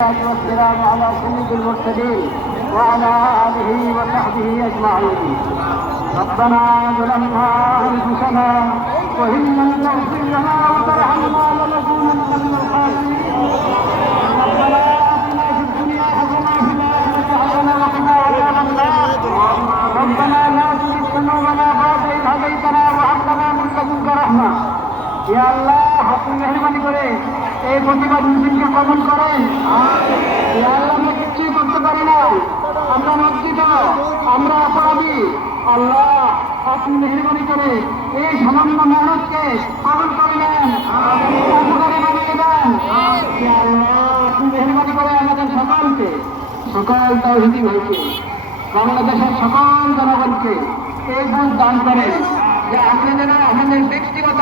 والسلام على سيد المرسلين وعلى آله وصحبه أجمعين. ربنا ظلمنا أنفسنا وإن لم تغفر لنا وترحمنا لنكونن من الخاسرين. ربنا آتنا في الدنيا حسنة وفي الآخرة حسنة وقنا عذاب النار. ربنا لا تزغ قلوبنا بعد إذ هديتنا وهب لنا من لدنك رحمة. يا الله আপনি মেহেরবানি করে এই প্রতিবাদ মিছিলকে কবুল করেন। আমরা কিছুই করতে পারি না, আমরা লজ্জিত, আমরা অপরাধী। আল্লাহ আপনি মেহেরবানি করে এই সামান্য মেহনতকে কবুল করে নেন, উপকারে বানিয়ে দেন। আপনি মেহেরবানি করে আমাদের সকলকে, সকল তাওহীদি ভাইকে, বাংলাদেশের সকল জনগণকে এই বুঝ দান করেন যে আপনি যেন আমাদের ব্যক্তিগত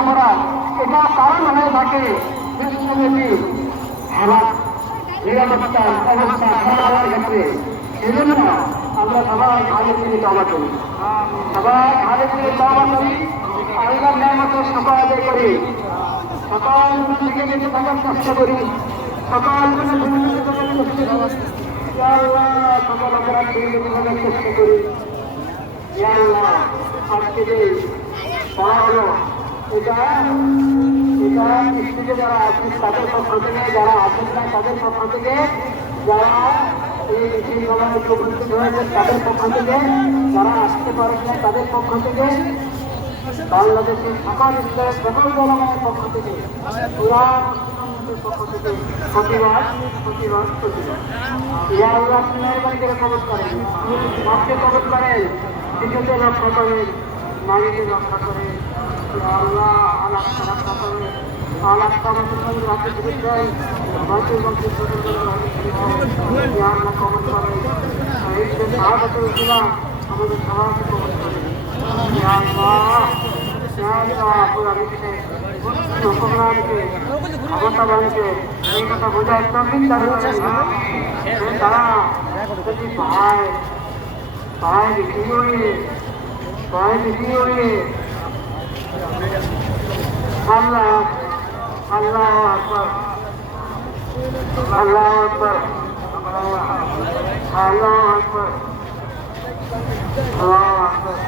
অপরাধ এটা কারণ হয়ে থাকে বিশ্বব্যাপী হালাত নিরাপত্তার অবস্থা খারাপের ক্ষেত্রে। সেজন্য আমরা সবাই আগে থেকে তওবা করি, আল্লাহর নিয়ামতের শুকর আদায় করি, সকল থেকে বেঁচে থাকার চেষ্টা করি, সকল সকল অপরাধ থেকে বেঁচে থাকার চেষ্টা করি। আজকে যে এটা স্ত্রীতে যারা আছেন তাদের পক্ষ থেকে, যারা আছেন না তাদের পক্ষ থেকে, যারা এই মিছিল উপস্থিত হয়েছেন তাদের পক্ষ থেকে, যারা আসতে পারেন না তাদের পক্ষ থেকে, বাংলাদেশের সকল স্তরের সকল জনগণের পক্ষ থেকে, পুরা পক্ষ থেকে প্রতিবাদ। মেহরবানি করে কবল করেন, মক্কে কবল করেন, শিশুকে রক্ষা করেন, নারীকে রক্ষা করে। আল্লাহ রক্ষা করে, আল্লাহ কবল করেন, আমাদের সবাইকে কবল করেন। এই কথা বোঝায় তারা যদি পায় বিক্রি করে আল্লাহ আকবার, আল্লাহ আকবার, আল্লাহ আকবার, আল্লাহ আকবার।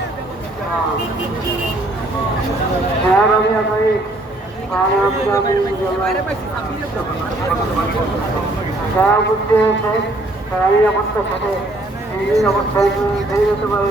হ্যাঁ রবিয়া ভাই যারা বুঝতে নিরাপত্তার সাথে এই অবস্থায় ধরে যেতে পারে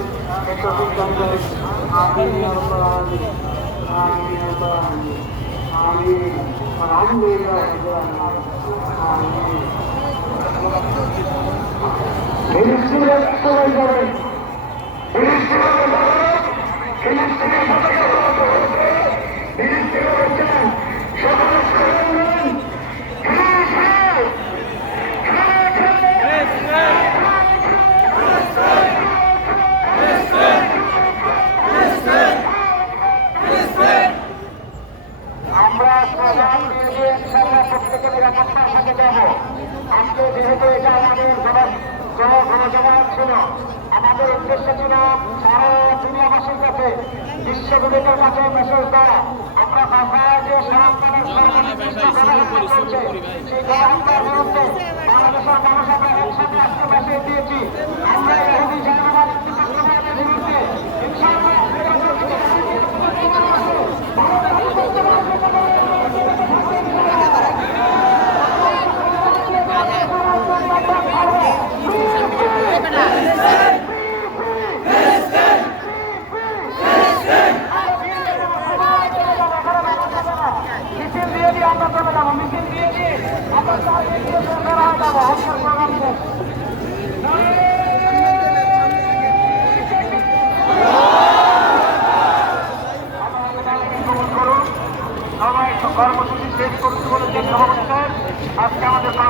আজকে যেহেতু এটা আমাদের জনজমায়েত ছিল, আমাদের উদ্দেশ্য ছিল সারা দুনিয়াবাসীর কাছে, বিশ্ববিদ্যালয়ের কাছে মেসেজ দেওয়া। আমরা বাসায় যে সরকারের চলছে সেই গণহত্যার বিরুদ্ধে বাংলাদেশের মানুষ আমরা একসাথে আজকে মেসেজ দিয়েছি। আমরা ইহুদি জায়গাবাদের বিরুদ্ধে ইনশাআল্লাহ কর্মসূচি শেষ করতে বলেছেন সভাপতি সাহেব। আজকে